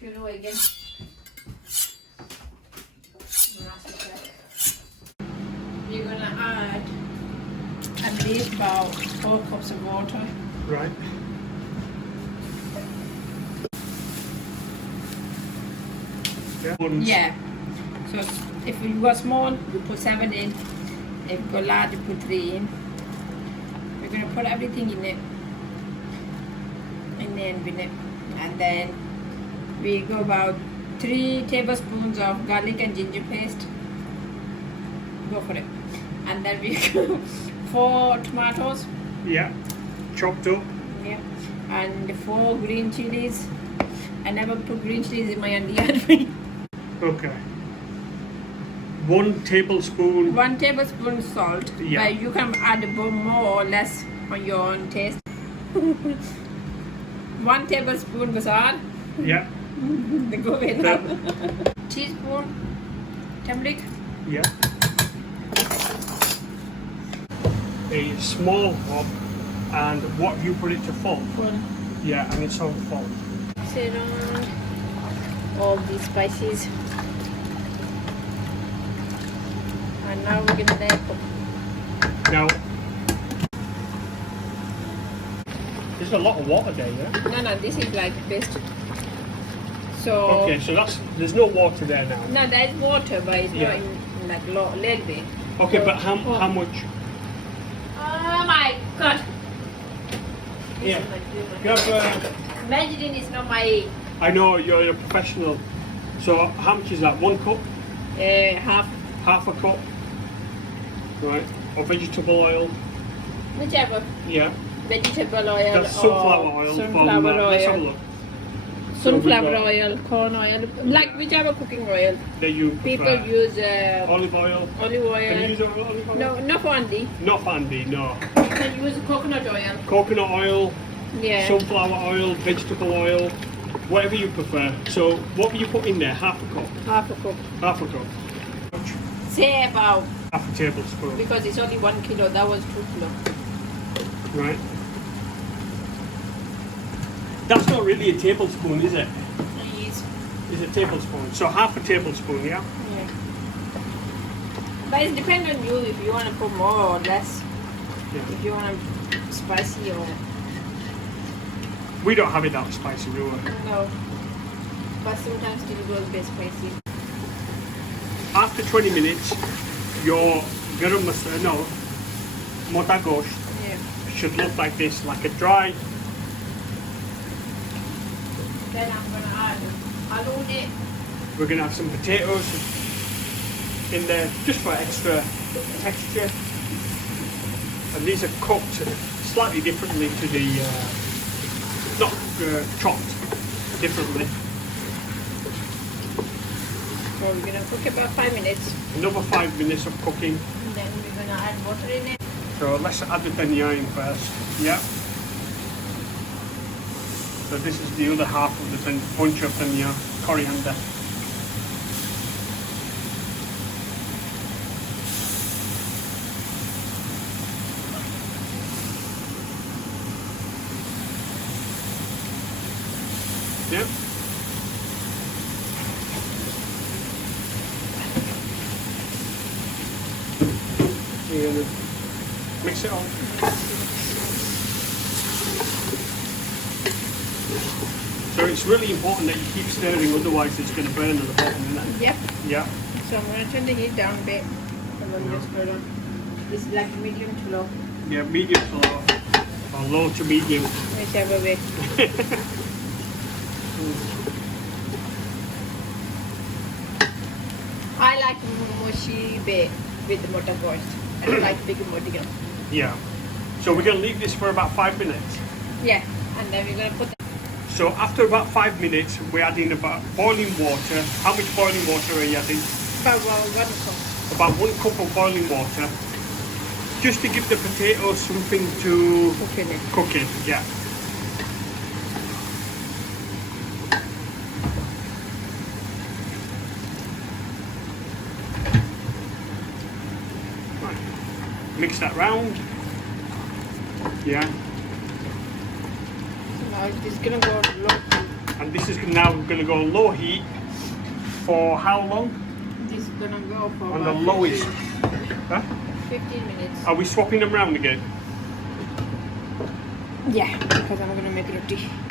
Şunu again. You're gonna add at least about 4 cups of water. Right. Yeah. Yeah. So if you got small, you put 7 in. If you got large, you put 3 in. We're gonna put everything in it. And then we go about 3 tablespoons of garlic and ginger paste. Go for it. And then we go 4 tomatoes. Yeah. Chopped up. Yeah. And 4 green chilies. I never put green chilies in my onion. Okay. 1 tablespoon. 1 tablespoon salt. Yeah. But you can add more or less on your own taste. 1 tablespoon basal. Yeah. Go with that. Teaspoon turmeric. Yeah. A small hob, and what have you put it to full? 1. Yeah, and it's on full. Sit on all these spices. And now we're gonna let it cook. Now, there's a lot of water there, yeah? No, this is like paste. So Okay, so there's no water there now. no, there's water, but it's Yeah. not in like little bit. Okay, So- but how much? Oh my god! Yeah. You have, Imagining is not my I know you're a professional. So how much is that? 1 cup? half, Half a cup? Right. Of vegetable oil? whichever Yeah. vegetable oil That's or sunflower oil. sunflower Let's have a oil, look. sunflower got- oil, corn oil, like whichever cooking oil. That you People prefer. use Olive oil. olive Can you use oil. olive oil? No, not Andy. Not Andy, no. You can use coconut oil. Coconut oil, Yeah. sunflower oil, vegetable oil, whatever you prefer. So what will you put in there? Half a cup. Half a cup. Half a cup. Say about, Half a tablespoon. because it's only 1 kilo, that was 2 kilo. Right. That's not really a tablespoon, is it? Please. It's a tablespoon. So half a tablespoon, yeah? Yeah. But it depends on you if you want to put more or less. Yeah. If you want spicy or We don't have it that spicy, do we? no. But sometimes still goes a bit spicy. After 20 minutes, your garam masala, no, mota gosht Yeah. should look like this, like a dry. Then I'm gonna add aloo. We're gonna have some potatoes in there just for extra texture. And these are cooked slightly differently to the, not chopped differently. So we're gonna cook about 5 minutes. Another 5 minutes of cooking. And then we're gonna add water in it. So let's add the dhania in first. Yeah. So this is the other half of the bunch of dhania, coriander. Yeah. You're gonna mix it all. So it's really important that you keep stirring, otherwise it's going to burn at the bottom, isn't it? Yep. Yeah. So I'm gonna turn the heat down a bit. And then just hold on. This is like medium to low. Yeah, medium to low. Or low to medium. Whichever way. I like mushy bit with the mutton ghost. I don't like big mutton. Yeah. So we're going to leave this for about 5 minutes. Yeah. And then we're gonna put So after about 5 minutes, we're adding about boiling water. How much boiling water are you adding? about 1 cup. About 1 cup of boiling water. Just to give the potatoes something to Cooking it. cook in. Yeah. Right. Mix that round. Yeah. So now it's gonna go low. And this is now going to go on low heat for how long? This is gonna go for On the about lowest. 15, Huh? 15 minutes. Are we swapping them round again? Yeah, because I'm gonna make roti.